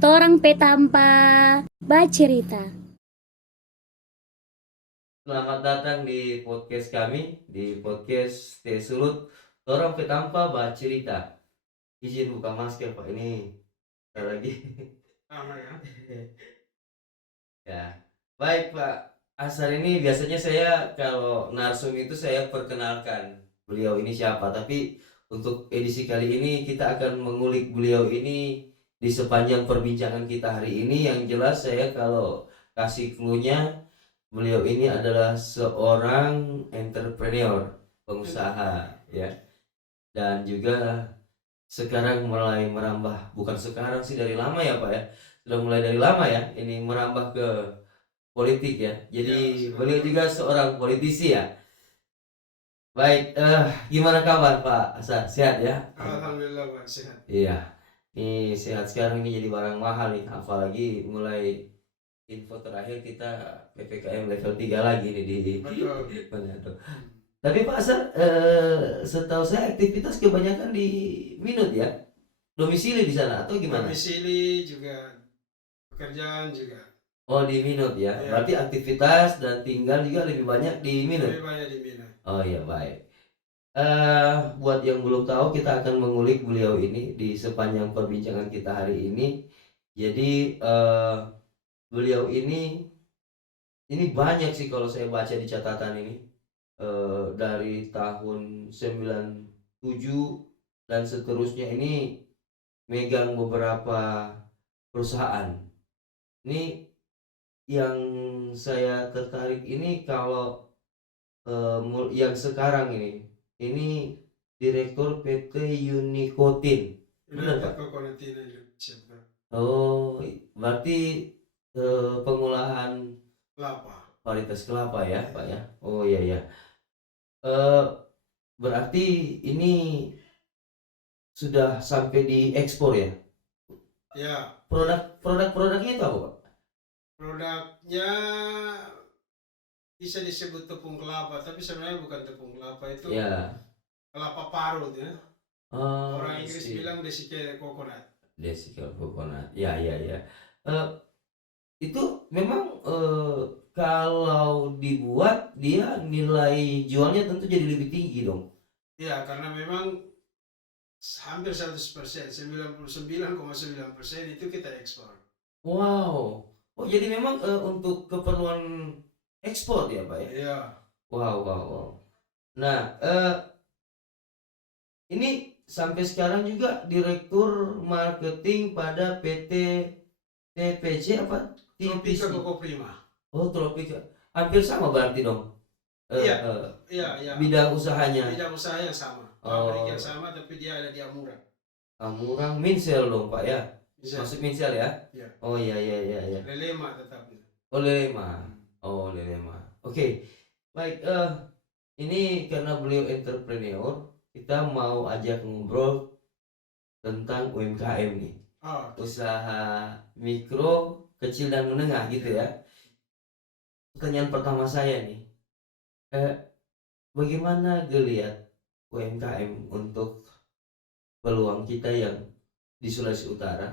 Torang Petampa Bacerita. Selamat datang di podcast kami, di podcast Teh Sulut. Orang petampa bercerita. Izin buka masker Pak, ini kita lagi. Sama ya. Ya, baik Pak. Asar ini biasanya saya kalau narsum itu saya perkenalkan beliau ini siapa. Tapi untuk edisi kali ini kita akan mengulik beliau ini di sepanjang perbincangan kita hari ini. Yang jelas saya kalau kasih clue-nya, beliau ini adalah seorang entrepreneur, pengusaha ya. Dan juga sekarang mulai merambah, bukan sekarang sih, dari lama ya Pak ya. Sudah mulai dari lama ya, ini merambah ke politik ya. Jadi Ya, beliau juga seorang politisi ya. Baik, gimana kabar Pak Asar? Sehat ya? Alhamdulillah Pak, sehat. Iya. Ini sehat, sekarang ini jadi barang mahal nih, apalagi mulai info terakhir kita PPKM level 3 lagi nih di Betul. Manado. Tapi Pak Asar, setahu saya aktivitas kebanyakan di Minut ya? Domisili di sana atau gimana? Domisili juga, pekerjaan juga. Oh, di Minut ya. Iya. Berarti aktivitas dan tinggal juga lebih banyak di Minut. Lebih banyak di Mina. Oh iya, baik. Buat yang belum tahu, kita akan mengulik beliau ini di sepanjang perbincangan kita hari ini. Jadi beliau ini banyak sih kalau saya baca di catatan ini, dari tahun 97 dan seterusnya ini megang beberapa perusahaan. Ini yang saya tertarik ini kalau yang sekarang ini direktur PT Unikotin. Benar Pak? United Coconut Indonesia. Oh, berarti pengolahan Kelapa. varietas kelapa ya Pak ya. Oh iya ya. Eh, Berarti ini sudah sampai di ekspor ya. Ya, Produknya itu apa Pak? produknya bisa disebut tepung kelapa, tapi sebenarnya bukan tepung kelapa, itu Ya. kelapa parut ya. Oh, Orang I Inggris see. bilang desiccated coconut. Desical coconut. Ya ya ya. Eh, itu memang kalau dibuat dia nilai jualnya tentu jadi lebih tinggi dong. Ya, karena memang hampir 100%, 99,9% itu kita ekspor. Wow. Oh, jadi memang untuk keperluan ekspor ya Pak ya. Iya. Wow wow wow. Nah, ini sampai sekarang juga direktur marketing pada PT TPC apa? Tropika TPC. Coco Prima. Oh, Tropika. Hampir sama berarti dong. Iya. Eh, Iya, iya. Bidang usahanya. Bidang usaha yang sama, Oh. pabrik yang sama, tapi dia ada di Amura. Murang Minsel dong Pak ya. Bisa. Masuk Minsel ya? Iya. Oh iya iya iya iya. Lelema tetapnya. Oh Lelema. Oh Lelema. Oke. Baik, ini karena beliau entrepreneur, kita mau ajak ngobrol tentang UMKM nih. Oh, Usaha mikro, kecil dan menengah gitu ya. Pertanyaan pertama saya nih, bagaimana geliat UMKM untuk peluang kita yang di Sulawesi Utara,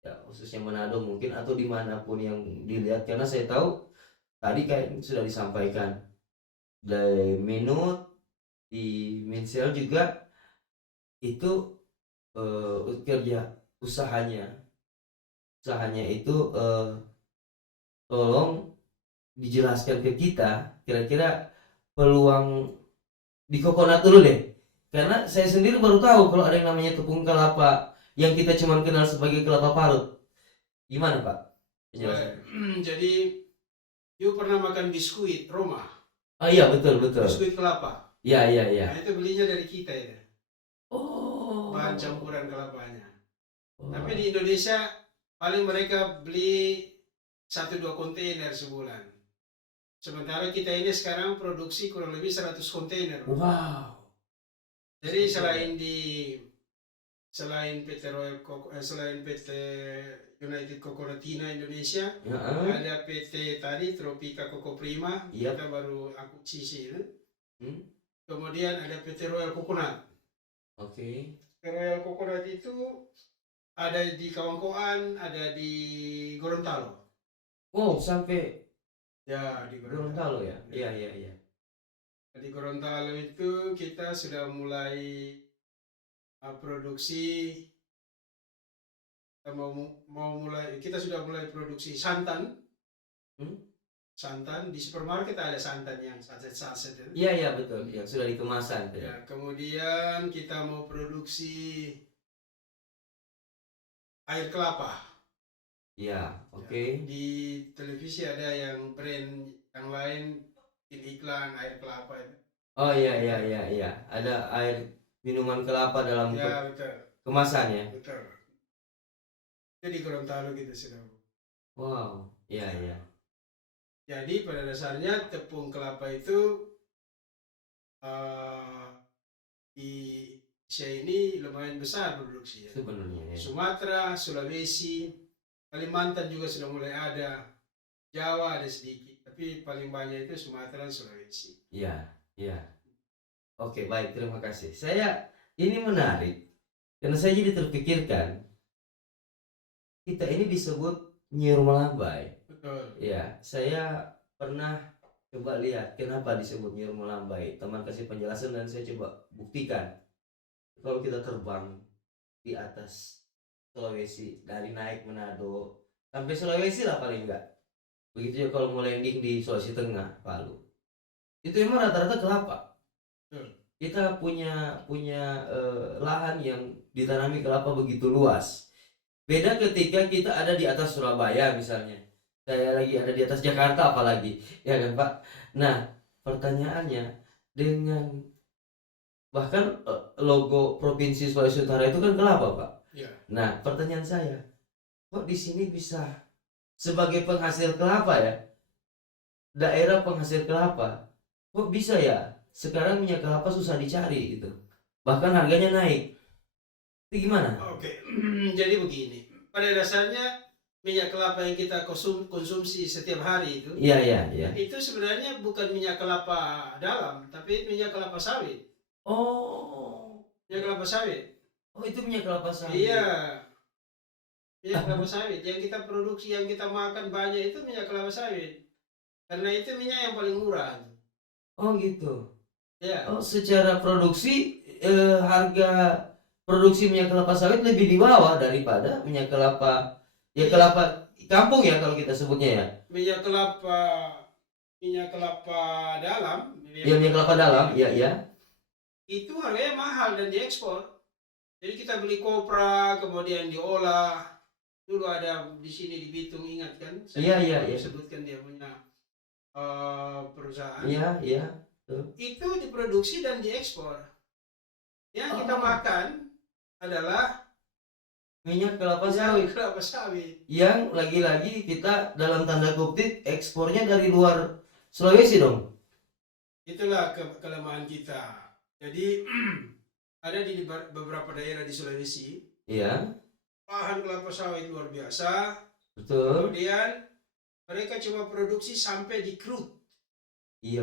ya khususnya Manado mungkin, atau dimanapun yang dilihat, karena saya tahu tadi kayak sudah disampaikan dari Minut, di Minsel juga itu kerja usahanya itu tolong dijelaskan ke kita kira-kira peluang di kokonat dulu deh, karena saya sendiri baru tahu kalau ada yang namanya tepung kelapa yang kita cuma kenal sebagai kelapa parut. Gimana Pak penjelasan? jadi you pernah makan biskuit Roma? Oh iya betul betul. Biskuit kelapa. Iya iya iya. Nah, itu belinya dari kita ya. Oh. Bahan campuran kelapanya. Oh. Tapi di Indonesia paling mereka beli 1-2 kontainer sebulan. Sementara kita ini sekarang produksi kurang lebih 100 kontainer. Wow. Jadi selain PT United Coconutina Indonesia, Ya, ada PT tadi Tropika Coco Prima, Yap. kita baru akuisisi ya. Hmm. Kemudian ada PT Royal Coconut. Oke. Royal Coconut itu Ada di Kawangkoan, ada di Gorontalo. Oh, sampai Ya, di Gorontalo ya? Iya, iya, iya. Di Gorontalo itu kita sudah mulai produksi, kita kita sudah mulai produksi santan. Hmm? Santan di supermarket ada santan yang saset-saset itu. Iya, iya, betul. Yang sudah dikemasan. Ya, kemudian kita mau produksi air kelapa. Iya, oke. Ya, di televisi ada yang brand yang lain bikin iklan air kelapa itu. Oh iya, iya, iya, iya. Ada air minuman kelapa dalam Ya, betul. kemasan ya? Betul. Itu di Gorontalo kita sudah. Wow, iya, iya. Jadi pada dasarnya tepung kelapa itu eh, di Indonesia ini lumayan besar produksi ya. Sebenarnya ya. Sumatera, Sulawesi, Kalimantan juga sudah mulai ada, Jawa ada sedikit, tapi paling banyak itu Sumatera dan Sulawesi. Iya, iya. Oke, baik, terima kasih. Ini menarik karena saya jadi terpikirkan kita ini disebut nyiur melambai. Betul. Ya, saya pernah coba lihat kenapa disebut nyiur melambai. Teman kasih penjelasan dan saya coba buktikan. Kalau kita terbang di atas Sulawesi, dari naik Manado sampai Sulawesi lah paling enggak. Begitu juga kalau mau landing di Sulawesi Tengah, Palu. Itu emang rata-rata kelapa. Kita punya lahan yang ditanami kelapa begitu luas. Beda ketika kita ada di atas Surabaya misalnya. Saya lagi ada di atas Jakarta apalagi, ya kan Pak? Nah, pertanyaannya dengan bahkan logo Provinsi Sulawesi Utara itu kan kelapa, Pak. Ya. Nah, pertanyaan saya, kok di sini bisa sebagai penghasil kelapa ya? Daerah penghasil kelapa, kok bisa ya? Sekarang minyak kelapa susah dicari gitu. Bahkan harganya naik. Itu gimana? Oke, jadi begini. Pada dasarnya minyak kelapa yang kita konsumsi setiap hari itu, Iya, iya, iya. itu sebenarnya bukan minyak kelapa dalam, tapi minyak kelapa sawit. Oh, Minyak kelapa sawit. oh itu minyak kelapa sawit. Iya, minyak kelapa sawit. Yang kita produksi, yang kita makan banyak itu minyak kelapa sawit. Karena itu minyak yang paling murah. Oh gitu. Ya, Oh, secara produksi harga produksi minyak kelapa sawit lebih di bawah daripada minyak kelapa ya kelapa kampung ya kalau kita sebutnya ya. minyak kelapa dalam. Ya minyak kelapa dalam, iya iya. Itu harganya mahal dan diekspor. Jadi kita beli kopra, kemudian diolah. Dulu ada di sini di Bitung, ingat kan? Iya, iya, iya. Sebutkan dia punya perusahaan. Iya, iya. Itu diproduksi dan diekspor. Yang kita Oh. makan adalah Minyak kelapa minyak sawit kelapa sawit. yang lagi-lagi kita dalam tanda kutip ekspornya dari luar Sulawesi dong. Itulah kelemahan kita. Jadi ada di beberapa daerah di Sulawesi, Iya, lahan kelapa sawit luar biasa. betul. Kemudian mereka cuma produksi sampai di crude. Iya,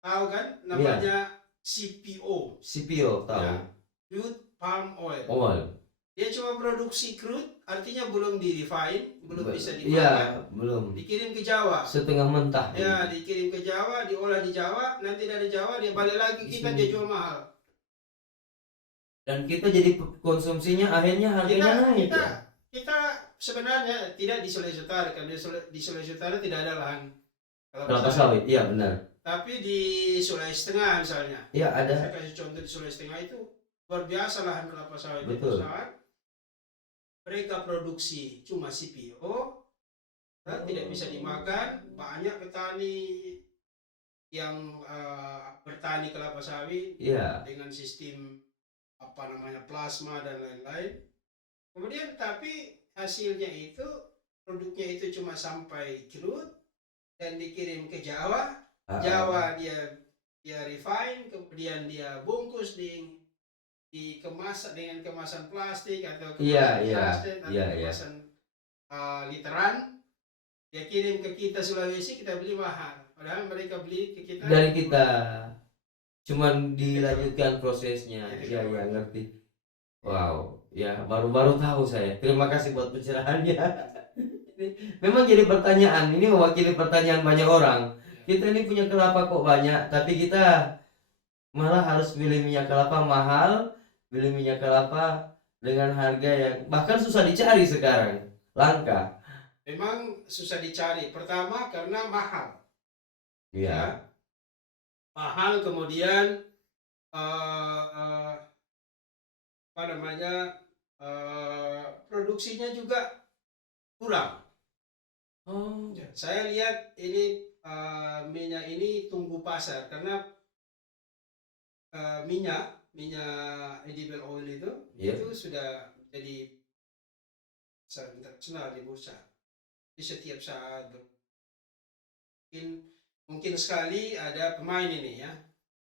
Tahu kan namanya CPO, CPO tahu. Ya. crude palm oil. Oil. Dia cuma produksi crude, artinya belum di refine, belum bisa Iya, dimakan. belum. Dikirim ke Jawa. Setengah mentah. Ya, dikirim ke Jawa, diolah di Jawa, nanti dari Jawa dia balik lagi kita Di sini. dia jual mahal. Dan kita jadi konsumsinya akhirnya harganya naik ya. Kita sebenarnya tidak di Sulawesi Utara, karena di Sulawesi Utara tidak ada lahan Kelapa sawit, iya benar. Tapi di Sulawesi Tengah misalnya, Iya ada. saya kasih contoh di Sulawesi Tengah itu luar biasa lahan kelapa sawit itu Betul. sangat. Mereka produksi cuma CPO, dan tidak bisa dimakan. Banyak petani yang bertani kelapa sawit Iya. dengan sistem plasma dan lain-lain. Kemudian tapi hasilnya itu produknya itu cuma sampai crude dan dikirim ke Jawa. Jawa dia refine, kemudian dia bungkus dikemas dengan kemasan plastik atau kemasan plastik atau kemasan literan. Dia kirim ke kita Sulawesi, kita beli mahal. Padahal mereka beli ke kita dari kita. Cuman dilanjutkan prosesnya. Iya, ngerti. Wow, ya baru-baru tahu saya. Terima kasih buat pencerahannya. Ini memang jadi pertanyaan, ini mewakili pertanyaan banyak orang. Kita ini punya kelapa kok banyak, tapi kita malah harus beli minyak kelapa mahal, beli minyak kelapa dengan harga yang bahkan susah dicari sekarang, langka. Memang susah dicari. Pertama karena mahal, Iya, ya. Mahal, kemudian eh, apa namanya, produksinya juga kurang. oh, Ya, saya lihat ini minyak ini tunggu pasar karena minyak edible oil iya, itu sudah jadi pasar internasional di bursa. Di setiap saat mungkin mungkin sekali ada pemain ini ya,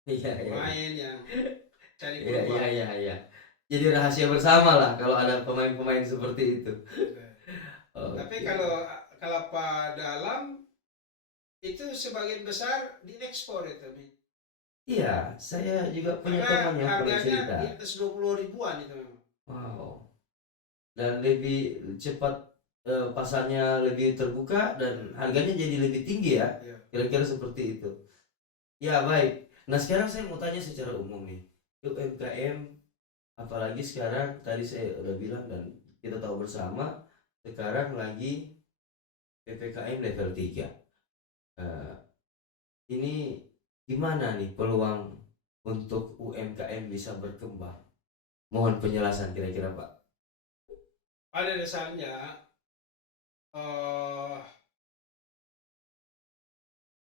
iya, iya, pemain yang cari iya, iya, peluang. iya, iya. Jadi rahasia bersama lah kalau ada pemain-pemain seperti itu. Tapi Oke. kalau kelapa dalam itu sebagian besar diekspor itu. Iya, saya juga punya Karena teman yang pernah harganya cerita. di atas 20 ribuan itu memang. Wow. Dan lebih cepat, pasarnya lebih terbuka dan harganya jadi lebih tinggi ya. Ya. Kira-kira seperti itu. Ya, baik. Nah, sekarang saya mau tanya secara umum nih. UMKM, apalagi sekarang tadi saya udah bilang dan kita tahu bersama sekarang lagi PPKM level 3. Eh, ini gimana nih peluang untuk UMKM bisa berkembang? Mohon penjelasan kira-kira, Pak. Pada dasarnya eh,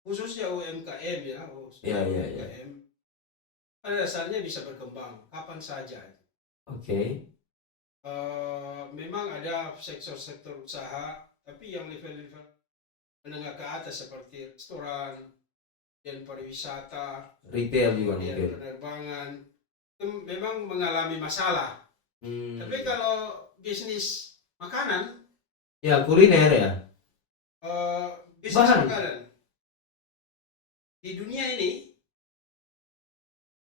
khususnya UMKM ya, Iya, khususnya iya, iya. UMKM pada dasarnya bisa berkembang kapan saja. Oke. Memang ada sektor-sektor usaha, tapi yang level-level menengah ke atas seperti restoran dan pariwisata, Retail juga kemudian mungkin. penerbangan itu memang mengalami masalah. Tapi kalau bisnis makanan, Ya, kuliner ya. eh, bisnis Bahan. makanan di dunia ini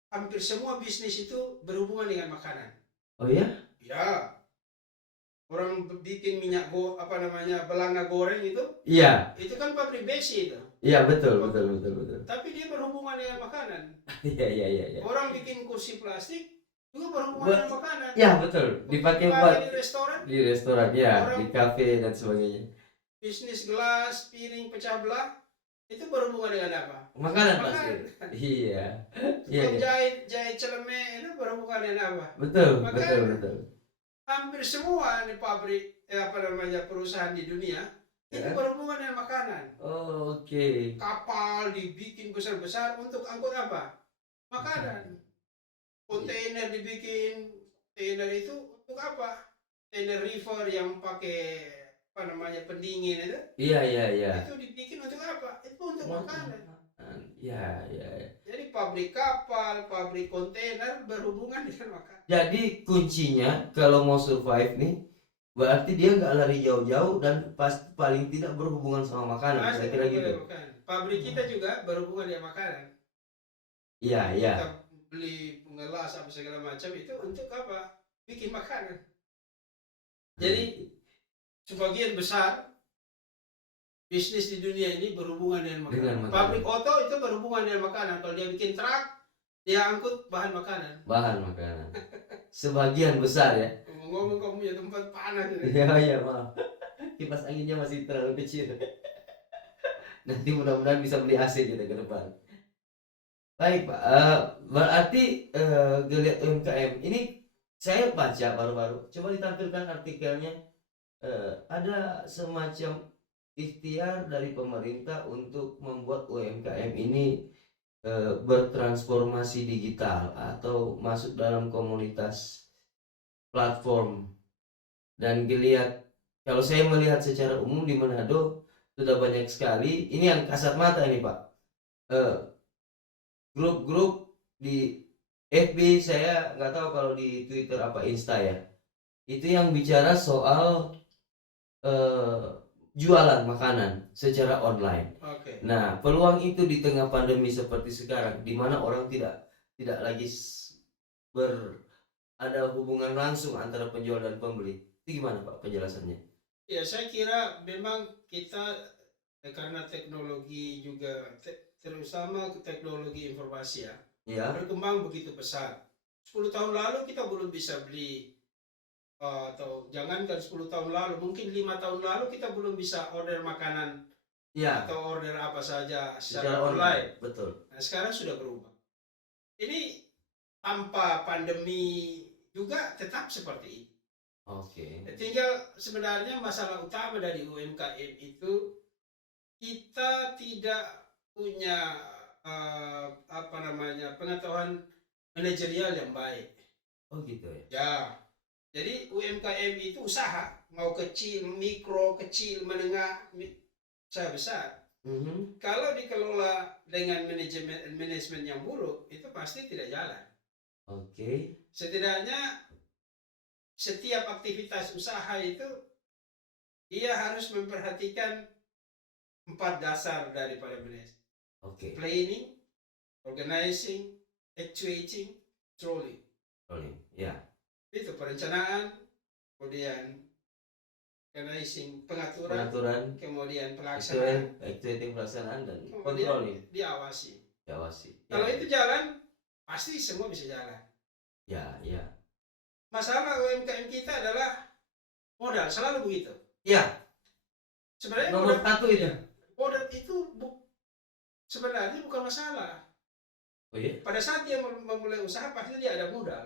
hampir semua bisnis itu berhubungan dengan makanan. Oh ya? Ya, orang bikin apa namanya, belanga goreng itu Iya. kan pabrik besi itu. Iya, betul, betul, betul, betul. Tapi dia berhubungan dengan makanan. Iya, iya, iya, iya. Orang bikin kursi plastik juga berhubungan dengan makanan. Ya, betul. Dipakai buat di restoran, di restoran ya, di Orang- kafe dan sebagainya. bisnis gelas, piring pecah belah itu berhubungan dengan apa? Makanan Makanan. pasti. Iya. Iya, Tukang iya. jahit celemek itu berhubungan dengan apa? Betul, Makanan. betul, betul. Hampir semua nih pabrik apa namanya, perusahaan di dunia itu Ya. berhubungan dengan makanan. Oh, oke. Kapal dibikin besar-besar untuk angkut apa? Makanan. Kontainer dibikin, kontainer itu untuk apa? Kontainer river yang pakai apa namanya, pendingin itu Iya, iya, iya. dibikin untuk apa? Itu untuk makanan. Iya, iya, iya. Jadi pabrik kapal, pabrik kontainer berhubungan dengan makanan. Jadi kuncinya kalau mau survive nih, berarti dia nggak lari jauh-jauh dan paling tidak berhubungan sama makanan. Pasti Kira-kira berhubungan gitu. dengan makanan. Pabrik kita juga berhubungan dengan makanan. Iya, iya. Kita beli gelas apa segala macam itu untuk apa? Bikin makanan. Jadi sebagian besar bisnis di dunia ini berhubungan dengan makanan. Dengan makanan. Pabrik oto itu berhubungan dengan makanan. Kalau dia bikin truk, dia angkut bahan makanan. Bahan makanan. Sebagian besar ya. Ngomong kamu punya tempat panas. Iya, iya, maaf. Kipas anginnya masih terlalu kecil. Nanti mudah-mudahan bisa beli AC kita ke depan. Baik, Pak. Berarti geliat UMKM ini saya baca baru-baru. Coba ditampilkan artikelnya. Ada semacam ikhtiar dari pemerintah untuk membuat UMKM ini bertransformasi digital atau masuk dalam komunitas platform. Dan geliat, kalau saya melihat secara umum di Manado sudah banyak sekali, ini yang kasat mata ini Pak, grup-grup di FB, saya nggak tahu kalau di Twitter apa Insta ya, itu yang bicara soal jualan makanan secara online. Oke. Nah, peluang itu di tengah pandemi seperti sekarang, di mana orang tidak lagi ada hubungan langsung antara penjual dan pembeli. Itu gimana Pak penjelasannya? Ya, saya kira memang kita karena teknologi juga terutama teknologi informasi ya Ya, berkembang begitu pesat. 10 tahun lalu kita belum bisa beli atau jangankan 10 tahun lalu, mungkin 5 tahun lalu kita belum bisa order makanan ya, atau order apa saja secara secara online, online. betul. Nah, sekarang sudah berubah. Ini tanpa pandemi juga tetap seperti itu. Oke. Tinggal sebenarnya masalah utama dari UMKM itu kita tidak punya apa namanya pengetahuan manajerial yang baik. Oh gitu ya. Ya, jadi UMKM itu usaha mau kecil, mikro, kecil, menengah, usaha besar. Mhm. Kalau dikelola dengan manajemen yang buruk, itu pasti tidak jalan. Oke. Setidaknya setiap aktivitas usaha itu dia harus memperhatikan 4 dasar daripada manajemen. Oke. Planning, organizing, actuating, controlling. Rolling. Ya. Itu perencanaan, kemudian organizing, pengaturan, Pengaturan, kemudian pelaksanaan, actuating pelaksanaan dan kemudian controlling. diawasi. Diawasi. Kalau Ya. itu jalan, pasti semua bisa jalan. Ya, ya. Masalah UMKM kita adalah modal, selalu begitu. Ya, Sebenarnya nomor modal, satu itu. ya, modal itu sebenarnya bukan masalah. Oh iya. Pada saat dia memulai usaha pasti dia ada modal.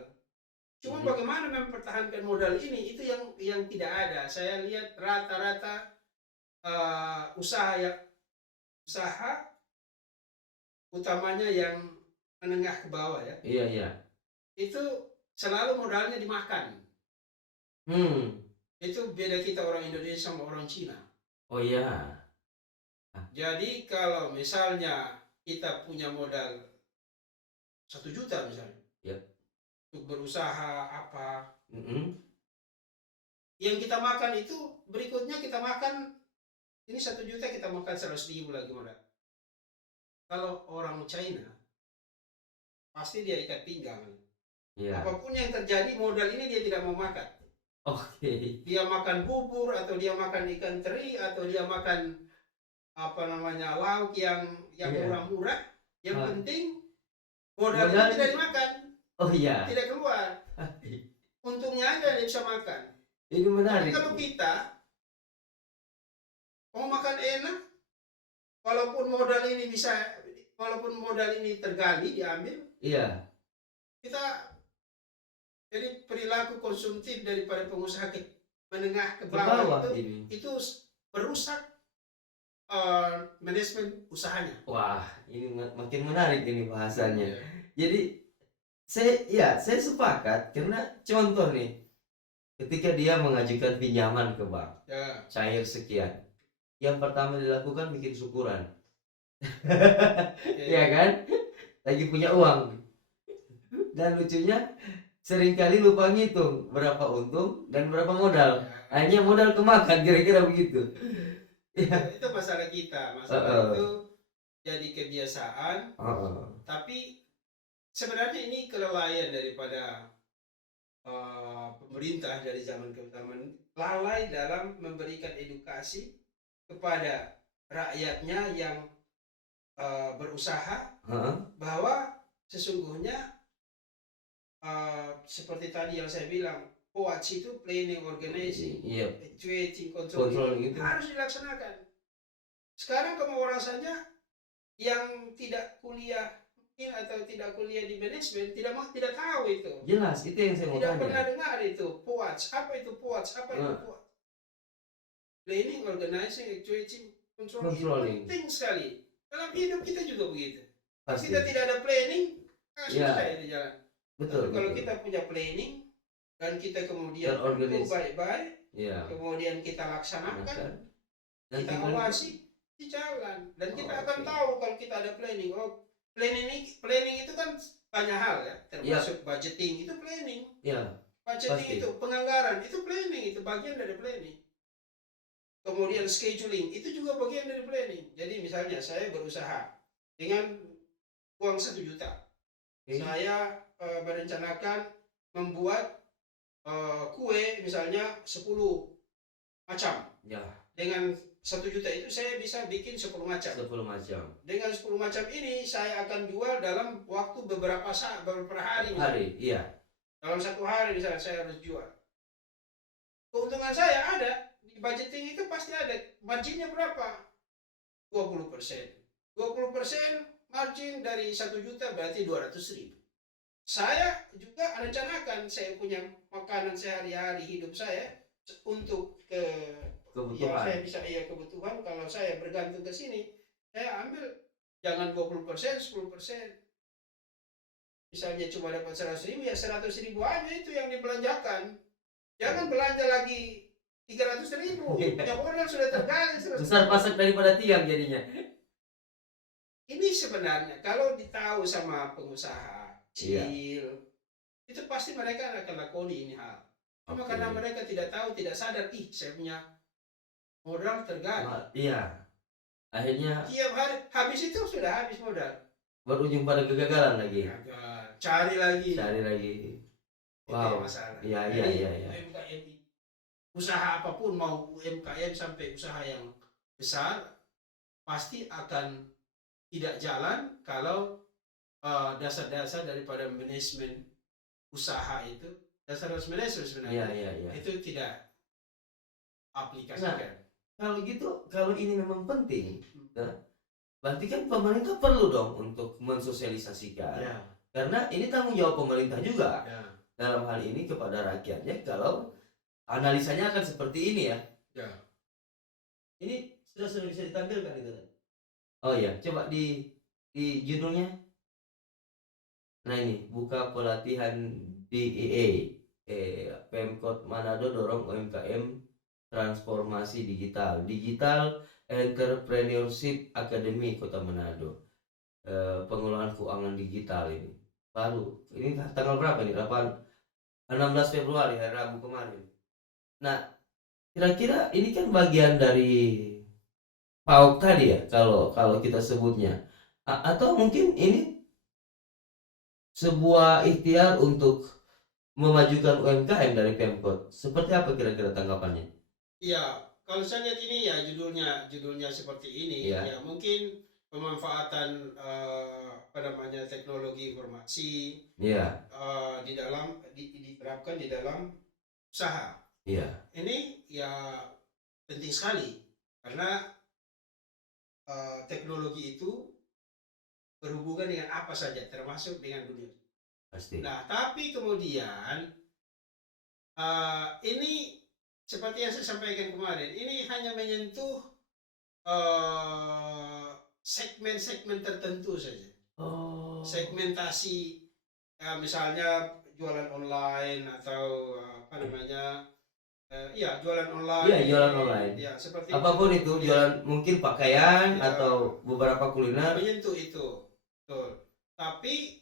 Cuma Mhm. bagaimana mempertahankan modal ini itu yang tidak ada. Saya lihat rata-rata usaha utamanya yang menengah ke bawah ya, Iya, iya. itu selalu modalnya dimakan. Itu beda kita orang Indonesia sama orang Cina. Oh iya. Jadi kalau misalnya kita punya modal 1 juta misalnya, Yap. untuk berusaha apa, Mhm. yang kita makan itu berikutnya kita makan ini 1 juta kita makan 100.000 lagi modal. Kalau orang China pasti dia ikat pinggang. Iya. Apapun yang terjadi modal ini dia tidak mau makan. Oke. Dia makan bubur atau dia makan ikan teri atau dia makan apa namanya lauk yang Iya. murah-murah. Yang Ah. penting modal Modal- itu tidak dimakan, Oh iya. tidak keluar. Untungnya aja dia bisa makan. Ini Tapi menarik. kalau kita mau makan enak, walaupun modal ini tergali diambil, Iya. kita jadi perilaku konsumtif daripada pengusaha menengah ke Ke bawah bawah ini. itu merusak manajemen usahanya. Wah, ini makin menarik ini bahasannya. Ya. Jadi saya sepakat karena contoh nih, ketika dia mengajukan pinjaman ke bank, Ya. cair sekian, yang pertama dilakukan bikin syukuran, Ya. ya kan? Lagi punya uang, dan lucunya seringkali lupa ngitung berapa untung dan berapa modal, hanya modal kemakan kira-kira begitu. Itu masalah kita, itu jadi kebiasaan. Tapi sebenarnya ini kelalaian daripada pemerintah dari zaman ke zaman, lalai dalam memberikan edukasi kepada rakyatnya yang berusaha bahwa sesungguhnya seperti tadi yang saya bilang, POAC itu planning, organizing, Iya. actuating, controlling Controlling itu. harus dilaksanakan. Sekarang kamu orang saja yang tidak kuliah atau tidak kuliah di manajemen tidak tahu itu. Jelas, itu yang saya mau Tidak pernah tanya. dengar itu POAC. Apa itu POAC? Apa itu POAC? Planning, organizing, actuating, controlling. Controlling. Itu penting sekali. Dalam hidup kita juga begitu. Kalau Pasti. kita tidak ada planning, susah Ya. itu jalan. Betul. Tapi kalau betul. kita punya planning dan kita kemudian Dan organize. atur baik-baik, Iya. kemudian kita laksanakan, Dan kita awasi, di jalan. Dan kita Oh, akan oke. tahu kalau kita ada planning. Oh, planning itu kan banyak hal ya, termasuk budgeting itu planning. Iya. Budgeting Pasti. itu penganggaran, itu planning, itu bagian dari planning. Kemudian scheduling itu juga bagian dari planning. Jadi misalnya saya berusaha dengan uang 1 juta. Oke. Saya berencanakan membuat kue misalnya 10 macam. Ya, Dengan 1 juta itu saya bisa bikin 10 macam. 10 macam. Dengan 10 macam ini saya akan jual dalam waktu beberapa hari. Hari, iya. Dalam 1 hari misalnya saya harus jual. Keuntungan saya ada. Di budgeting itu pasti ada. Marginnya berapa? 20%. 20% margin dari 1 juta berarti 200.000. Saya juga rencanakan saya punya makanan sehari-hari hidup saya untuk Kebutuhan. saya bisa kebutuhan. Kalau saya bergantung ke sini, saya ambil jangan 20%, 10%. Misalnya cuma dapat 100.000, ya 100.000 aja itu yang dibelanjakan. Jangan belanja lagi 300.000. Yang modal sudah tergali 100.000. Besar pasak daripada tiang jadinya. Ini sebenarnya kalau ditahu sama pengusaha kecil, itu pasti mereka akan lakoni ini hal. Cuma Oke. karena mereka tidak tahu, tidak sadar, saya punya modal tergali. Iya. Akhirnya Tiap hari habis itu sudah habis modal. berujung pada kegagalan lagi. Gagal. Cari lagi. Cari lagi. Itu yang Wow. masalah. Iya. Jadi, UMKM ini, usaha apapun mau UMKM sampai usaha yang besar pasti akan tidak jalan kalau dasar-dasar daripada manajemen usaha itu, dasar-dasar manajemen sebenarnya Iya. itu tidak aplikasikan. Kalau gitu, kalau ini memang penting, berarti kan pemerintah perlu dong untuk mensosialisasikan. Ya, Karena ini tanggung jawab pemerintah juga ya, dalam hal ini kepada rakyatnya. Kalau analisanya akan seperti ini ya. ya. Ini sudah bisa ditampilkan itu. Oh iya, coba di judulnya. Nah ini, buka pelatihan DEA. Pemkot Manado dorong UMKM transformasi digital. Digital Entrepreneurship Academy Kota Manado. Pengelolaan keuangan digital ini. Baru. Ini tanggal berapa nih? 16 Februari, hari Rabu kemarin. Nah, kira-kira ini kan bagian dari PAUK tadi ya, kalau kita sebutnya. Atau mungkin ini sebuah ikhtiar untuk memajukan UMKM dari Pemkot. Seperti apa kira-kira tanggapannya? Iya, kalau saya lihat ini ya judulnya seperti ini. Iya. Ya mungkin pemanfaatan teknologi informasi Iya. di dalam diterapkan di dalam usaha. Iya. Ini ya penting sekali karena teknologi itu berhubungan dengan apa saja, termasuk dengan dunia. Pasti. Nah, tapi kemudian ini seperti yang saya sampaikan kemarin, ini hanya menyentuh segmen-segmen tertentu saja. Oh. Segmentasi, misalnya jualan online atau jualan online. Iya, jualan online. Ya, seperti Apapun itu, jualan mungkin pakaian Ya. atau beberapa kuliner. menyentuh itu. Betul. Tapi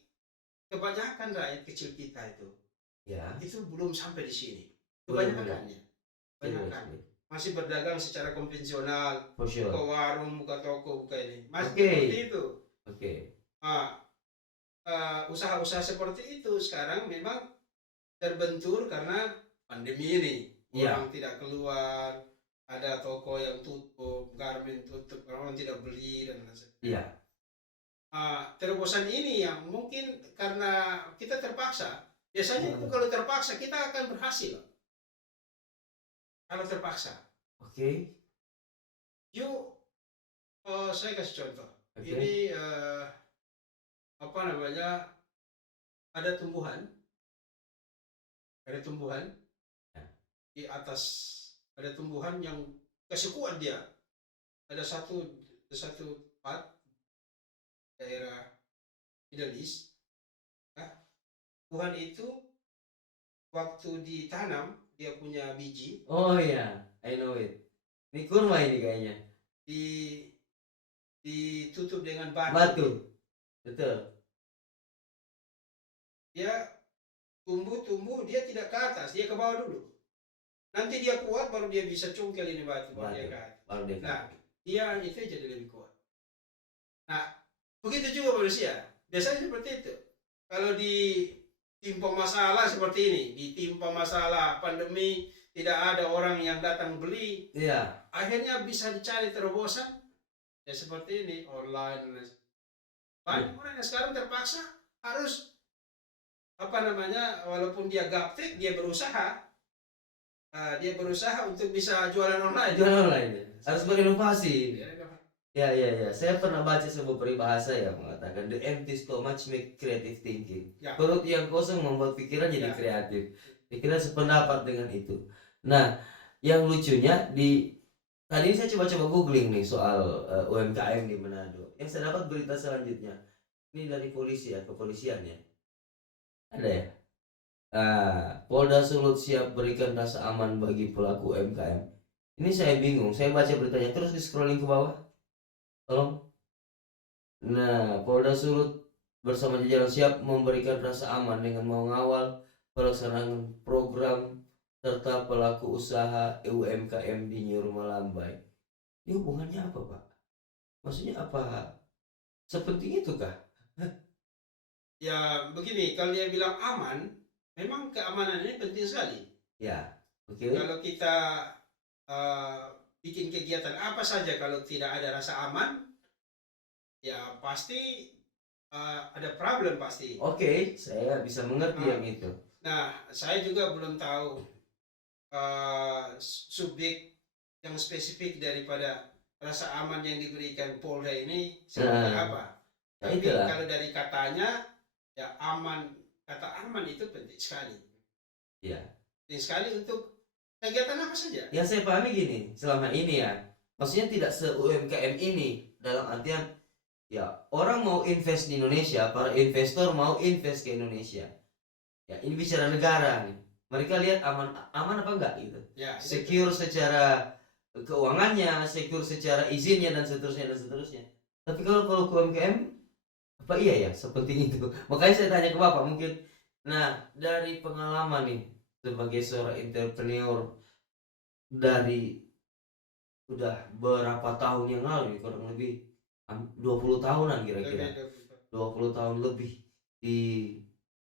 kebanyakan rakyat kecil kita Ya. itu belum sampai di sini. Belum. Kebanyakannya. Kebanyakan. Seriously. Masih berdagang secara konvensional, For sure. buka warung, buka toko, buka ini. Masih Oke. seperti itu. Oke. Usaha-usaha seperti itu sekarang memang terbentur karena pandemi ini. Iya. Orang tidak keluar, ada toko yang tutup, garmen tutup, orang tidak beli dan lain sebagainya. Iya. Terobosan ini yang mungkin karena kita terpaksa. Biasanya itu kalau terpaksa kita akan berhasil. Kalau terpaksa. Oke. Saya kasih contoh. Oke. Ini ada tumbuhan Ya. di atas, ada tumbuhan yang kasih kuat dia. Ada satu tempat daerah Middle East. Tumbuhan itu waktu ditanam dia punya biji Oh iya, I know it. Ini kurma ini kayaknya. ditutup dengan batu. Batu. Betul. Dia tumbuh dia tidak ke atas, dia ke bawah dulu. Nanti dia kuat baru dia bisa cungkel ini batu baru dia ke atas. Baru dia. Nah, dia itu jadi lebih kuat. Nah, begitu juga manusia. Biasanya seperti itu. Kalau timpa masalah seperti ini, ditimpa masalah pandemi, tidak ada orang yang datang beli, Iya. akhirnya bisa dicari terobosan ya seperti ini online. Banyak orang yang sekarang terpaksa harus apa namanya, walaupun dia gaptek, dia berusaha untuk bisa jualan online. Jualan online ya. Harus berinovasi. Ya, Ya. Saya pernah baca sebuah peribahasa yang mengatakan the empty stomach make creative thinking. Ya. Perut yang kosong membuat pikiran jadi Ya. kreatif. Pikiran sependapat dengan itu. Nah, yang lucunya tadi saya coba-coba googling nih soal UMKM di Manado. Yang saya dapat berita selanjutnya. Ini dari polisi ya, kepolisian ya. Ada ya. Polda Sulut siap berikan rasa aman bagi pelaku UMKM. Ini saya bingung. Saya baca beritanya terus di scrolling ke bawah. Tolong. Nah, Polda Sulut bersama jajaran siap memberikan rasa aman dengan mengawal pelaksanaan program serta pelaku usaha UMKM di New Malambai. Ini hubungannya apa, Pak? Maksudnya apa? Sepenting itu kah? ya begini, kalau dia bilang aman, memang keamanan ini penting sekali. Ya, oke. Kalau kita bikin kegiatan apa saja, kalau tidak ada rasa aman, ya pasti ada problem pasti. Oke, saya bisa mengerti yang itu. Nah, saya juga belum tahu subjek yang spesifik daripada rasa aman yang diberikan Polda ini seperti apa. Tapi itulah. kalau dari katanya, ya aman, kata aman itu penting sekali. Ya. Penting sekali untuk kegiatan apa saja. Yang saya pahami gini, selama ini ya, maksudnya tidak se-UMKM ini, dalam artian ya orang mau invest di Indonesia, para investor mau invest ke Indonesia. Ya ini bicara negara nih. Mereka lihat aman apa enggak gitu. Ya, Secure secara keuangannya, secure secara izinnya dan seterusnya. Tapi kalau ke UMKM apa iya ya sepenting itu. Makanya saya tanya ke Bapak mungkin. Nah, dari pengalaman nih sebagai seorang entrepreneur dari udah berapa tahun yang lalu, kurang lebih 20 tahunan kira-kira. 20 tahun lebih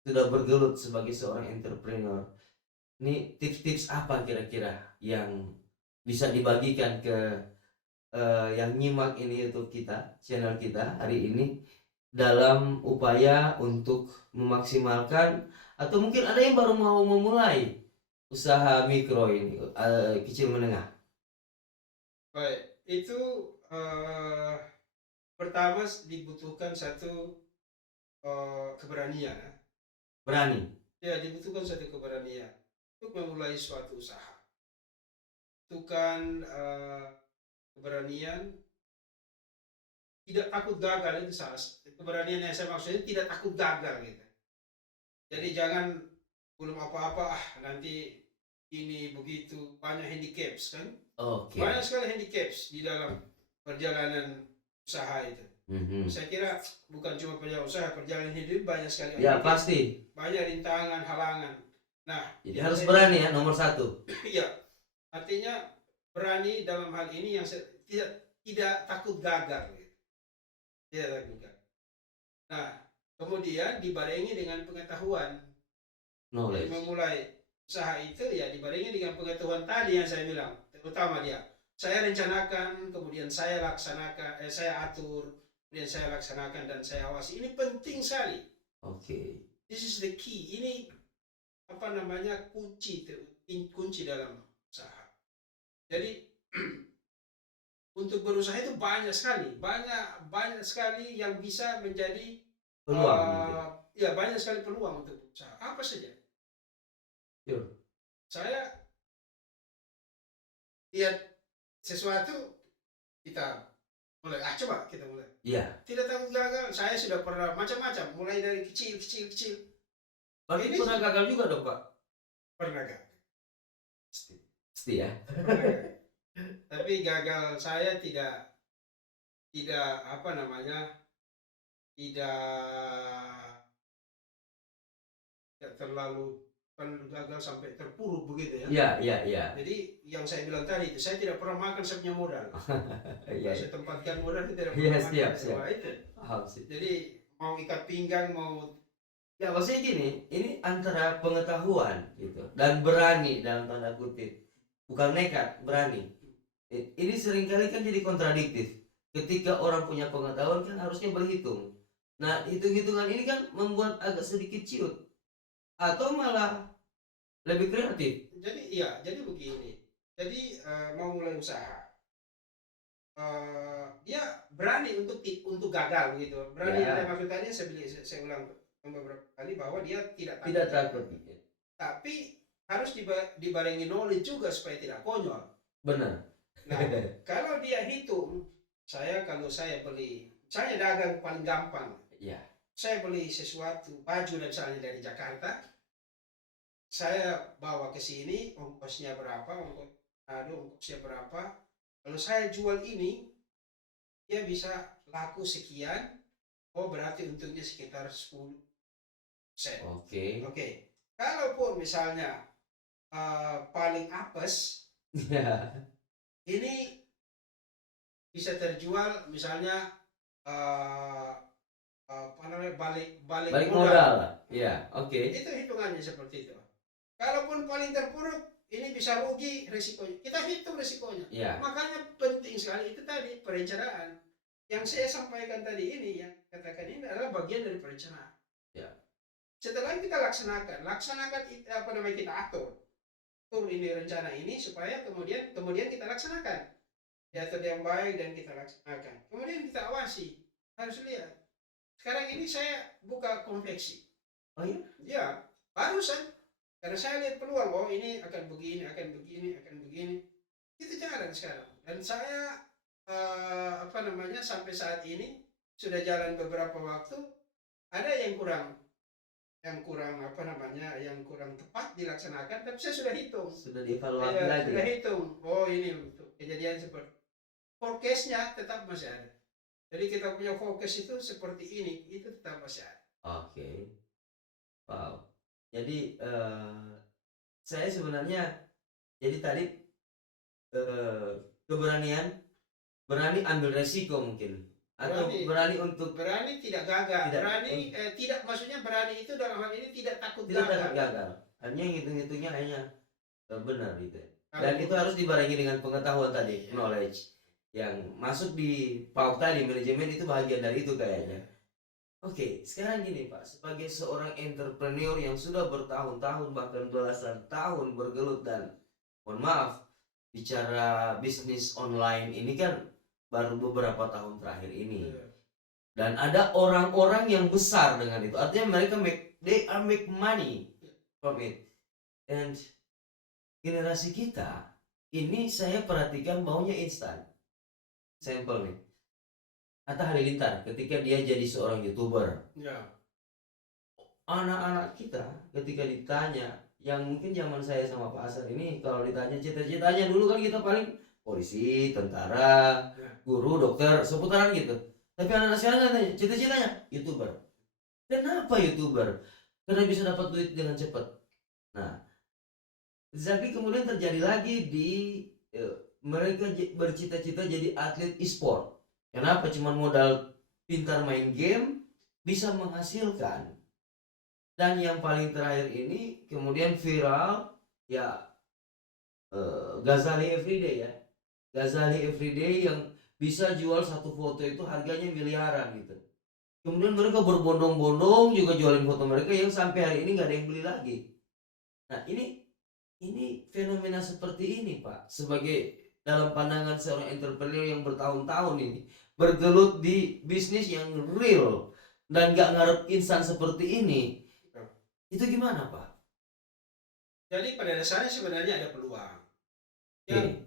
sudah bergelut sebagai seorang entrepreneur. Ini tips-tips apa kira-kira yang bisa dibagikan ke yang nyimak ini untuk kita, channel kita hari ini dalam upaya untuk memaksimalkan, atau mungkin ada yang baru mau memulai usaha mikro ini, kecil menengah. Baik, itu pertama dibutuhkan satu keberanian. Berani. Ya, dibutuhkan satu keberanian untuk memulai suatu usaha. Bukan keberanian, tidak takut gagal, itu salah. Keberanian yang saya maksudnya tidak takut gagal gitu. Jadi jangan belum apa-apa nanti ini begitu, banyak handicaps kan. Oke. Banyak sekali handicaps di dalam perjalanan usaha itu. Saya kira bukan cuma perjalanan hidup, banyak sekali Ya handicaps, pasti. banyak rintangan, halangan. Nah, Jadi harus berani ya, nomor satu. Iya, artinya berani dalam hal ini yang tidak takut gagal gitu. Tidak takut gagal. Nah, kemudian dibarengi dengan pengetahuan. Jadi Knowledge. memulai usaha itu ya dibarengi dengan pengetahuan tadi yang saya bilang, terutama dia. Saya rencanakan, kemudian saya laksanakan, saya atur, kemudian saya laksanakan dan saya awasi. Ini penting sekali. Oke. This is the key. Ini apa namanya, kunci dalam usaha. Jadi untuk berusaha itu banyak sekali yang bisa menjadi Peluang. Mungkin. ya banyak sekali peluang untuk berusaha apa saja. Sure. Saya lihat sesuatu, kita mulai, coba kita mulai. Iya. Tidak takut gagal. Saya sudah pernah macam-macam, mulai dari kecil. Tapi Ini pernah gagal juga dong Pak? Pernah gagal. Pasti ya. Pernah gagal. Tapi gagal saya tidak apa namanya, tidak terlalu gagal sampai terpuruk begitu ya. Iya. Jadi yang saya bilang tadi itu, saya tidak pernah makan saya punya modal. Iya. Saya tempatkan modal, itu tidak Iya, pernah makan. siap. Wah, itu. Paham sih. Jadi mau ikat pinggang, mau Ya maksudnya gini, ini antara pengetahuan gitu dan berani dalam tanda kutip, bukan nekat, berani. Ini seringkali kan jadi kontradiktif. Ketika orang punya pengetahuan kan harusnya berhitung. Nah, hitung-hitungan ini kan membuat agak sedikit ciut atau malah lebih kreatif. Jadi begini. Jadi mau mulai usaha, dia berani untuk gagal gitu. Berani, Ya. maksud tadi saya ulang beberapa kali bahwa dia tidak Tidak takut. takut. Tapi harus dibarengi knowledge juga supaya tidak konyol. Benar. Nah, kalau dia hitung, kalau saya beli, saya dagang paling gampang. Ya. Saya beli sesuatu, baju dan misalnya dari Jakarta, saya bawa ke sini, ongkosnya berapa, ongkosnya berapa. Kalau saya jual ini, dia bisa laku sekian, oh berarti untungnya sekitar 10%. Oke. Oke. Kalaupun misalnya paling apes, Ya. ini bisa terjual misalnya apa namanya balik Modal. Ya, oke. Itu hitungannya seperti itu. Kalaupun paling terpuruk, ini bisa rugi resikonya. Kita hitung resikonya. Ya. Makanya penting sekali itu tadi perencanaan. Yang saya sampaikan tadi ini, yang katakan ini adalah bagian dari perencanaan. Ya. Setelah kita laksanakan apa namanya, kita atur ini rencana ini supaya kemudian kita laksanakan. Diatur yang baik dan kita laksanakan. Kemudian kita awasi. Harus lihat. Sekarang ini saya buka konveksi. Oh iya? Ya, barusan. Karena saya lihat peluang, oh ini akan begini. Itu jalan sekarang. Dan saya sampai saat ini sudah jalan beberapa waktu, ada yang kurang tepat dilaksanakan, tapi saya sudah hitung. Sudah dievaluasi lagi. Sudah hitung. Oh ini untuk kejadian seperti forecast-nya tetap masih ada. Jadi kita punya fokus itu seperti ini, itu tetap masih ada. Oke. Wow. Jadi saya sebenarnya jadi tadi berani ambil resiko mungkin atau berani tidak gagal, maksudnya berani itu dalam hal ini tidak takut gagal. Hanya hitung-hitungnya hanya benar gitu. Dan itu harus dibarengi dengan pengetahuan tadi, knowledge yang masuk di PAUK tadi, manajemen itu bagian dari itu kayaknya. Oke, sekarang gini Pak, sebagai seorang entrepreneur yang sudah bertahun-tahun bahkan belasan tahun bergelut dan mohon maaf, bicara bisnis online ini kan baru beberapa tahun terakhir ini. Dan ada orang-orang yang besar dengan itu. Artinya mereka make money from it. And generasi kita ini saya perhatikan maunya instan. Sampel nih. Atta Halilintar ketika dia jadi seorang YouTuber. Ya. Anak-anak kita ketika ditanya, yang mungkin zaman saya sama Pak Asar ini kalau ditanya cita-citanya dulu kan kita paling polisi, tentara, guru, dokter, seputaran gitu. Tapi anak-anak sekarang tanya cita-citanya YouTuber. Kenapa YouTuber? Karena bisa dapat duit dengan cepat. Nah, tapi kemudian terjadi lagi di mereka bercita-cita jadi atlet e-sport. Kenapa? Cuma modal pintar main game bisa menghasilkan. Dan yang paling terakhir ini kemudian viral ya Ghazali Everyday ya. Ghazali Everyday yang bisa jual satu foto itu harganya miliaran gitu. Kemudian mereka berbondong-bondong juga jualin foto mereka yang sampai hari ini nggak ada yang beli lagi. Nah ini fenomena seperti ini Pak, sebagai dalam pandangan seorang entrepreneur yang bertahun-tahun ini bergelut di bisnis yang real dan gak ngarep instan seperti ini, itu gimana Pak? Jadi pada dasarnya sebenarnya ada peluang. Yang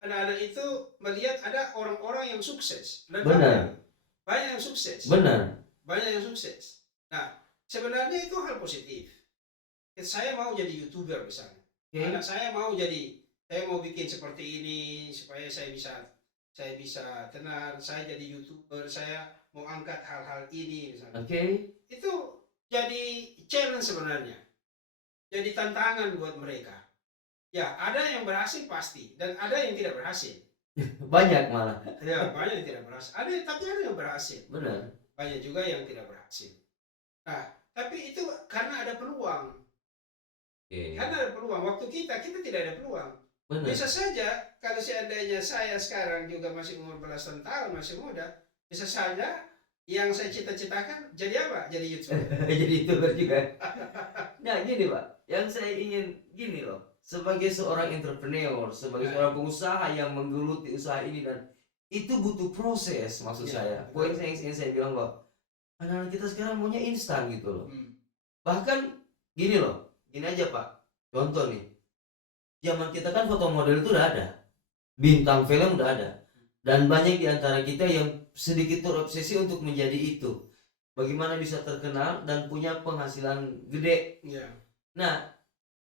anak-anak itu melihat ada orang-orang yang sukses. Benar. Banyak yang sukses. Benar. Banyak yang sukses. Nah, sebenarnya itu hal positif. Saya mau jadi YouTuber misalnya. Anak saya mau bikin seperti ini supaya saya bisa tenar, saya jadi YouTuber, saya mau angkat hal-hal ini misalnya. Itu jadi challenge sebenarnya. Jadi tantangan buat mereka. Ya, ada yang berhasil pasti dan ada yang tidak berhasil. Banyak malah. Ya, banyak yang tidak berhasil. Tapi ada yang berhasil. Benar. Banyak juga yang tidak berhasil. Nah, tapi itu karena ada peluang. Oke. Karena ada peluang. Waktu kita tidak ada peluang. Benar. Bisa saja kalau seandainya saya sekarang juga masih umur belasan tahun, masih muda, bisa saja yang saya cita-citakan jadi apa? Jadi YouTuber. Jadi youtuber juga. Nah gini Pak, yang saya ingin gini loh, sebagai seorang entrepreneur, sebagai Ya. seorang pengusaha yang menggeluti usaha ini, dan itu butuh proses maksud Ya, saya. betul. Poin yang ingin saya bilang bahwa anak-anak kita sekarang maunya instan gitu loh. Bahkan gini loh, gini aja Pak, contoh nih, zaman kita kan foto model itu udah ada, bintang film udah ada, dan banyak di antara kita yang sedikit terobsesi untuk menjadi itu. Bagaimana bisa terkenal dan punya penghasilan gede. Ya. Nah,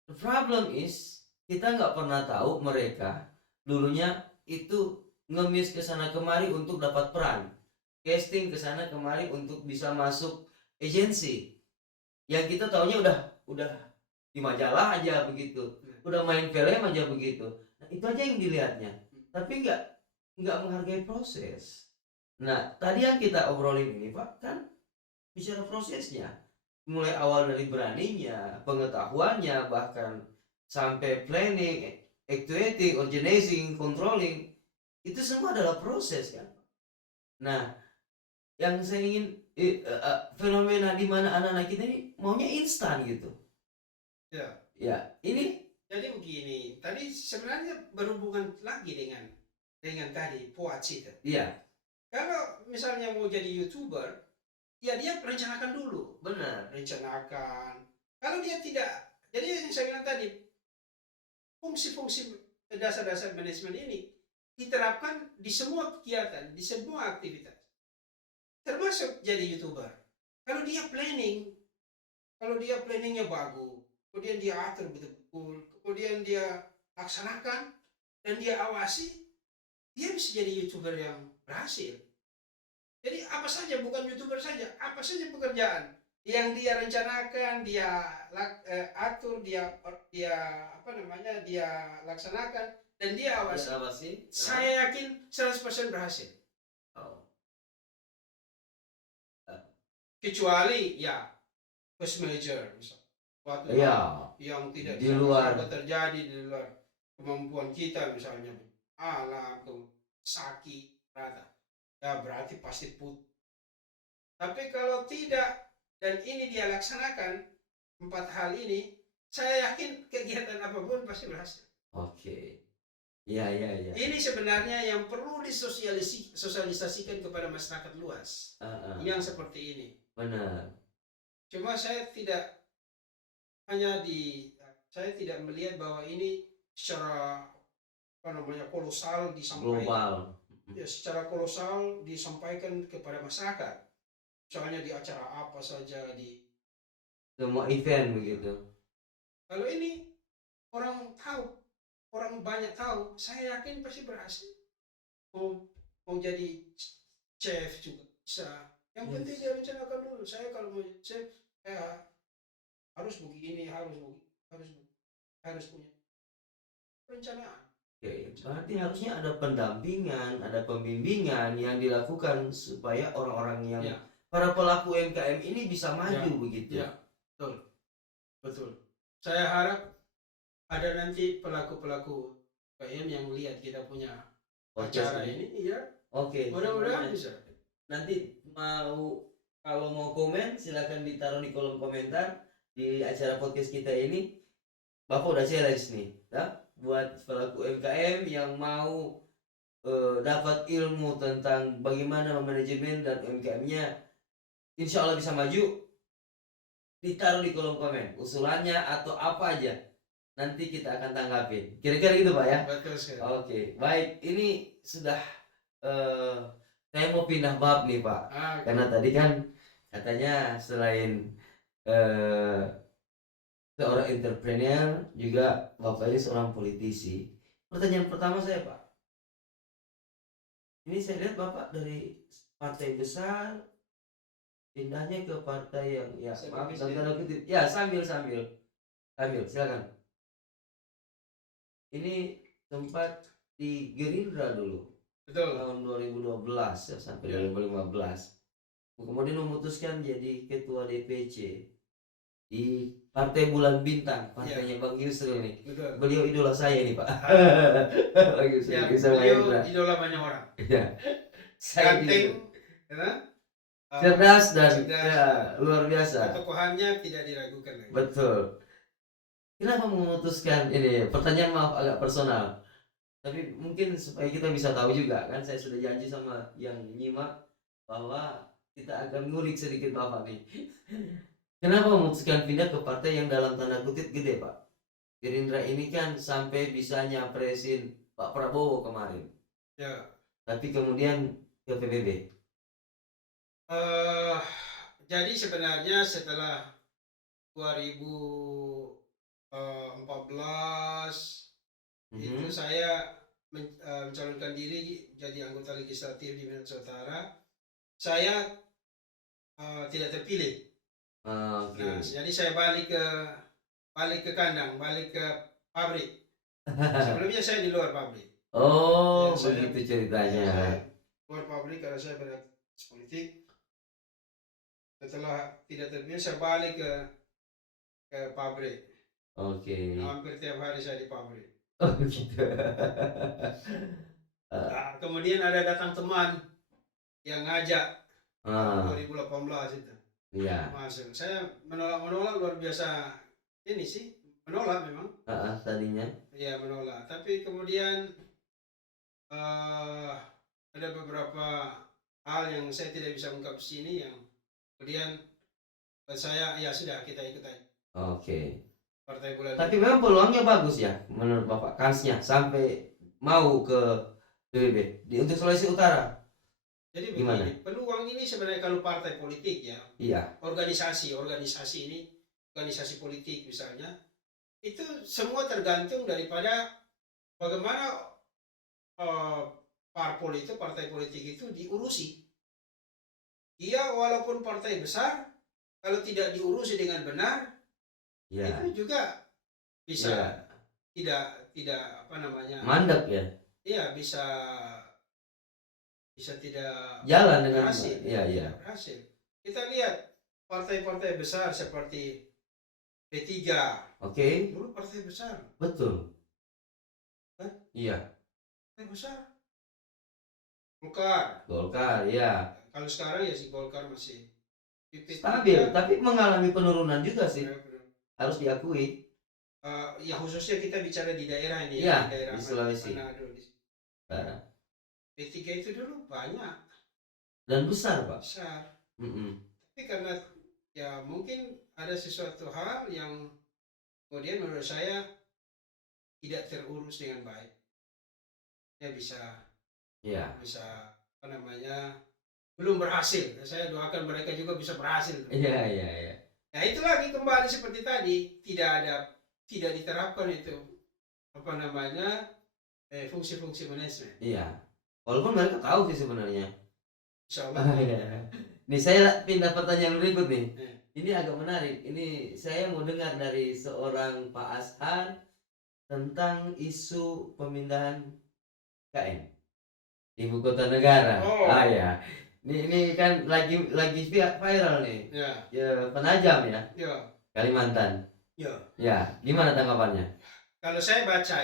the problem is kita nggak pernah tahu mereka dulunya itu ngemis ke sana kemari untuk dapat peran, casting ke sana kemari untuk bisa masuk agensi. Yang kita taunya udah di majalah aja begitu, udah main film aja begitu. Nah, itu aja yang dilihatnya, tapi nggak menghargai proses. Nah, tadi yang kita obrolin ini Pak kan bicara prosesnya, mulai awal dari beraninya, pengetahuannya, bahkan sampai planning, actuating, organizing, controlling, itu semua adalah proses kan. Nah, yang saya ingin fenomena di mana anak-anak kita ini maunya instan gitu. Ya. Ya, ini Jadi begini, tadi sebenarnya berhubungan lagi dengan tadi puas itu. iya, Kalau misalnya mau jadi YouTuber, ya dia rencanakan dulu. benar. Rencanakan. Kalau dia tidak, jadi yang saya bilang tadi, fungsi-fungsi dasar-dasar manajemen ini diterapkan di semua kegiatan, di semua aktivitas. Termasuk jadi YouTuber. Kalau dia planningnya bagus, kemudian dia atur betul-betul, kemudian dia laksanakan, dan dia awasi, dia bisa jadi YouTuber yang berhasil. Jadi apa saja, bukan YouTuber saja, apa saja pekerjaan yang dia rencanakan, dia atur, dia laksanakan, dan dia awasi, Apa sih? saya yakin 100% berhasil. Oh. Kecuali ya first major misalnya, suatu Iya, yang tidak di sama luar. sekali terjadi di luar kemampuan kita, misalnya alam, sakit, rata, ya berarti pasti putus. Tapi kalau tidak, dan ini dia laksanakan 4 hal ini, saya yakin kegiatan apapun pasti berhasil. Oke. Iya. Ini sebenarnya yang perlu disosialisasikan kepada masyarakat luas, yang seperti ini. Benar. Cuma saya tidak melihat bahwa ini secara kolosal disampaikan. Global. Ya, secara kolosal disampaikan kepada masyarakat. Misalnya di acara apa saja, di Semua event begitu. kalau ini orang banyak tahu, saya yakin pasti berhasil. Mau jadi chef juga bisa. Yang penting dia rencanakan dulu. Saya kalau mau jadi chef, saya harus begini, harus punya perencanaan. Oke, berarti harusnya ada pendampingan, ada pembimbingan yang dilakukan supaya orang-orang yang Ya. para pelaku UMKM ini bisa maju begitu. Ya, betul. Saya harap ada nanti pelaku-pelaku UMKM yang lihat kita punya Podcast acara ini. ini, ya. Oke. Mudah-mudahan bisa. Nanti kalau mau komen silakan ditaruh di kolom komentar di acara podcast kita ini. Bapak udah challenge nih, ya, buat pelaku UMKM yang mau dapat ilmu tentang bagaimana memanajemen dan UMKM-nya, insya Allah bisa maju. Ditaruh di kolom komen usulannya atau apa aja, nanti kita akan tanggapin. Kira-kira gitu Pak ya. Betul sekali. Oke, baik. Ini sudah saya mau pindah bab nih Pak. Karena tadi kan katanya selain seorang entrepreneur juga Bapak ini seorang politisi. Pertanyaan pertama saya Pak, ini saya lihat Bapak dari partai besar pindahnya ke partai yang ya maaf dalam tanda kutip ya sambil silakan. Ini sempat di Gerindra dulu. Betul. Tahun 2012 ya sampai 2015. kemudian memutuskan jadi ketua DPC di Partai Bulan Bintang, partainya Bang Yusril nih. Betul. Beliau idola saya nih Pak. Bang Yusril Ya, Kisah beliau Mahendra. idola banyak orang. Iya. Saya Ganteng, idola. ya, Cerdas dan cerdas. ya, luar biasa. Ketokohannya tidak diragukan lagi. Betul. Kenapa memutuskan ini? Pertanyaan maaf agak personal. Tapi mungkin supaya kita bisa tahu juga kan, saya sudah janji sama yang nyimak bahwa kita akan ngulik sedikit Bapak nih. Kenapa memutuskan pindah ke partai yang dalam tanda kutip gede Pak? Gerindra ini kan sampai bisa nyapresin Pak Prabowo kemarin. Ya. Tapi kemudian ke PBB. Jadi sebenarnya setelah 2014 itu saya mencalonkan diri jadi anggota legislatif di Medan Utara. Saya tidak terpilih. Oke. Nah, jadi saya balik ke kandang, balik ke pabrik. Sebelumnya saya di luar pabrik. Oh, Ya, saya- begitu ceritanya. Saya luar pabrik karena saya beraktivitas politik. Setelah tidak terpilih, saya balik ke pabrik. Oke. Hampir tiap hari saya di pabrik. Oh, begitu. Nah, kemudian ada datang teman yang ngajak Ah, 2018 itu iya. masuk. Saya menolak luar biasa. Ini sih menolak memang. Tadinya. Ya menolak. Tapi kemudian ada beberapa hal yang saya tidak bisa ungkap di sini yang kemudian saya ya sudah kita ikut aja Oke. Partai Bulan. Tapi memang peluangnya bagus ya menurut Bapak, kansnya sampai mau ke PBB untuk Sulawesi Utara. Jadi Gimana? begini, peluang ini sebenarnya kalau partai politik ya, Iya. organisasi ini, organisasi politik misalnya, itu semua tergantung daripada bagaimana parpol itu, partai politik itu diurusi. Dia walaupun partai besar, kalau tidak diurusi dengan benar, Iya. itu juga bisa Iya. tidak apa namanya, Mandek ya. iya bisa tidak Jalan dengan berhasil. Iya, iya. Tidak berhasil. Kita lihat partai-partai besar seperti P3, Oke, dulu partai besar, betul. Hah? Iya. partai besar. Golkar, Golkar, iya. kalau sekarang ya si Golkar masih P3, Stabil, tapi mengalami penurunan juga sih. Harus diakui. ya khususnya kita bicara di daerah ini Iya, ya, di daerah di Sulawesi. Manado. Utara. P3 itu dulu banyak, Dan besar, Pak. besar. Mm-mm. Tapi karena ya mungkin ada sesuatu hal yang kemudian menurut saya tidak terurus dengan baik. Ya bisa Iya. apa namanya, belum berhasil. Saya doakan mereka juga bisa berhasil. Iya, iya, iya. Nah itu lagi kembali seperti tadi, tidak diterapkan itu apa namanya fungsi-fungsi manajemen. Iya. Walaupun mereka tahu sih sebenarnya. Insya Allah. Iya. Nih saya pindah pertanyaan berikut nih. Eh. Ini agak menarik. Ini saya mau dengar dari seorang Pak Ashar tentang isu pemindahan KN ibu kota negara. Oh. Ya. Ini kan lagi viral nih. Ya, Ya, penajam ya, ya, Kalimantan. ya. Ya, gimana tanggapannya? Kalau saya baca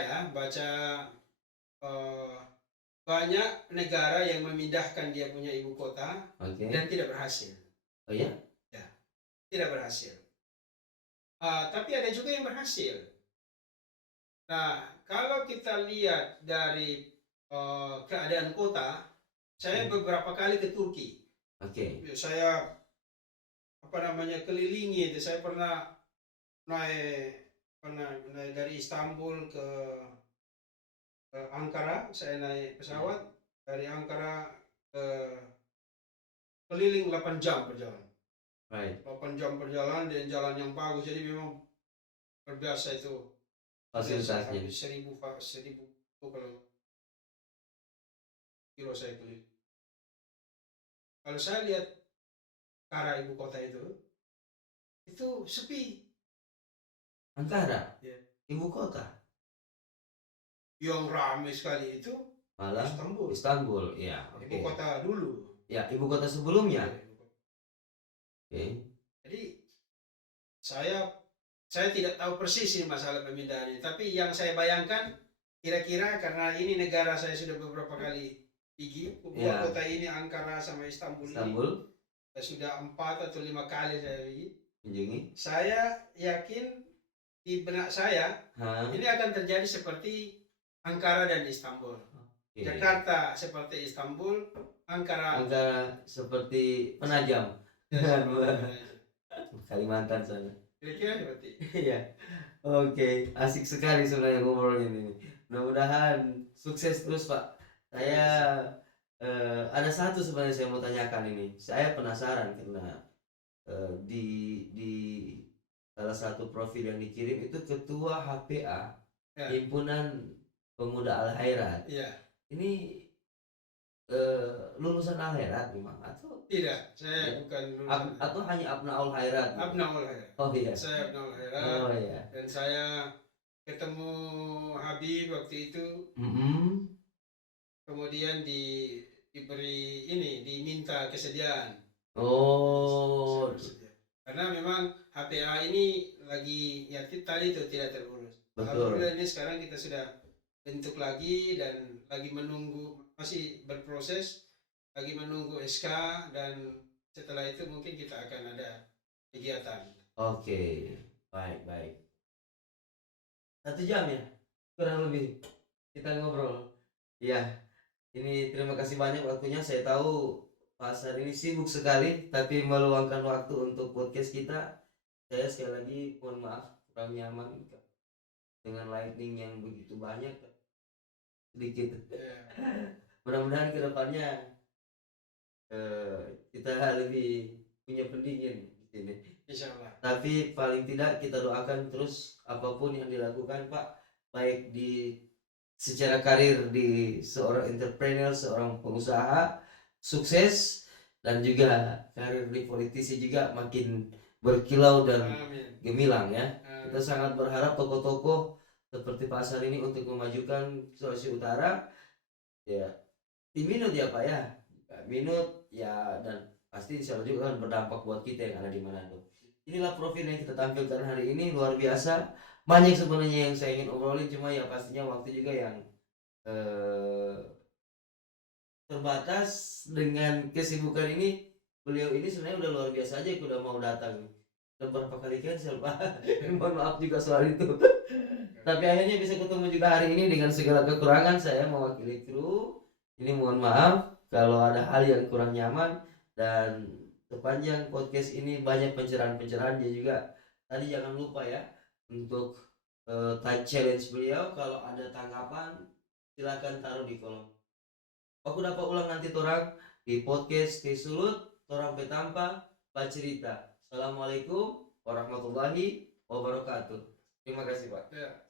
banyak negara yang memindahkan dia punya ibu kota Oke. dan tidak berhasil. Oh ya? Tidak berhasil. Tapi ada juga yang berhasil. Nah, kalau kita lihat dari keadaan kota, saya beberapa kali ke Turki. Oke. Saya kelilingi itu. Saya pernah naik dari Istanbul ke Ankara. Saya naik pesawat dari Ankara ke keliling 8 jam perjalanan. Right. 8 jam perjalanan dan jalan yang bagus, jadi memang berbiasa itu Fasilitasnya. 1000 kalau kilo saya keliling. Kalau saya lihat ke arah ibu kota itu sepi. Ankara. Ya. Ibu kota. Yang ramai sekali itu Malah Istanbul. Istanbul. Ya. Ibu Oke. kota dulu. Ya, ibu kota sebelumnya. Oke. Jadi saya tidak tahu persis ini masalah pemindahan ini, tapi yang saya bayangkan kira-kira karena ini negara saya sudah beberapa kali pergi, Ya. kota ini Ankara sama Istanbul, Istanbul ini sudah 4 atau 5 kali saya pergi. kunjungi. Saya yakin di benak saya Hah? ini akan terjadi seperti Ankara dan Istanbul. Oke. Jakarta seperti Istanbul, Ankara Angka seperti penajam. Kalimantan sana. kira-kira seperti Iya. Oke, asik sekali sebenarnya ngobrolnya ini. Mudah-mudahan sukses terus, Pak. Saya ada satu sebenarnya saya mau tanyakan ini. Saya penasaran karena di salah satu profil yang dikirim itu ketua HPA, ya. Himpunan Pemuda Al-Khairat. Iya. Ini lulusan Al-Khairat memang atau Tidak, saya bukan lulusan atau hanya Abnaul Khairat? Abnaul Khairat. Oh iya. Saya Abnaul Khairat. Oh iya. Dan saya ketemu Habib waktu itu, Mm-mm. kemudian diberi ini, diminta kesediaan. Oh, Saya bersedia. Karena memang HPA ini lagi ya tadi itu tidak terurus. betul. Alhamdulillah ini sekarang kita sudah bentuk lagi dan lagi menunggu, masih berproses, lagi menunggu SK, dan setelah itu mungkin kita akan ada kegiatan. Oke, baik. 1 jam ya, kurang lebih kita ngobrol. Iya, ini terima kasih banyak waktunya. Saya tahu Pak Asar ini sibuk sekali, tapi meluangkan waktu untuk podcast kita. Saya sekali lagi mohon maaf kurang nyaman dengan lightning yang begitu banyak, sedikit. Ya. Mudah-mudahan kedepannya kita lebih punya pendingin di sini. Insya Allah. Tapi paling tidak kita doakan terus apapun yang dilakukan Pak, baik di secara karir di seorang entrepreneur, seorang pengusaha sukses, dan juga karir di politisi juga makin berkilau dan Amin. gemilang ya. Amin. Kita sangat berharap tokoh-tokoh seperti Pak Asar ini untuk memajukan Sulawesi Utara ya, di Minut ya Pak ya. Minut ya, dan pasti insya Allah juga kan berdampak buat kita yang ada di Manado. Inilah profil yang kita tampilkan hari ini, luar biasa. Banyak sebenarnya yang saya ingin obrolin, cuma ya pastinya waktu juga yang terbatas dengan kesibukan ini. Beliau ini sebenarnya udah luar biasa aja udah mau datang. Dan berapa kali cancel Pak. Mohon maaf juga soal itu. Tapi akhirnya bisa ketemu juga hari ini dengan segala kekurangan. Saya mewakili kru. Ini mohon maaf kalau ada hal yang kurang nyaman, dan sepanjang podcast ini banyak pencerahan-pencerahan. Dia juga tadi jangan lupa ya untuk challenge beliau. Kalau ada tanggapan silakan taruh di kolom. Aku dapat ulang nanti torang di podcast Sulut Torang Petampa Bacerita. Assalamualaikum warahmatullahi wabarakatuh. Terima kasih Pak. Ya.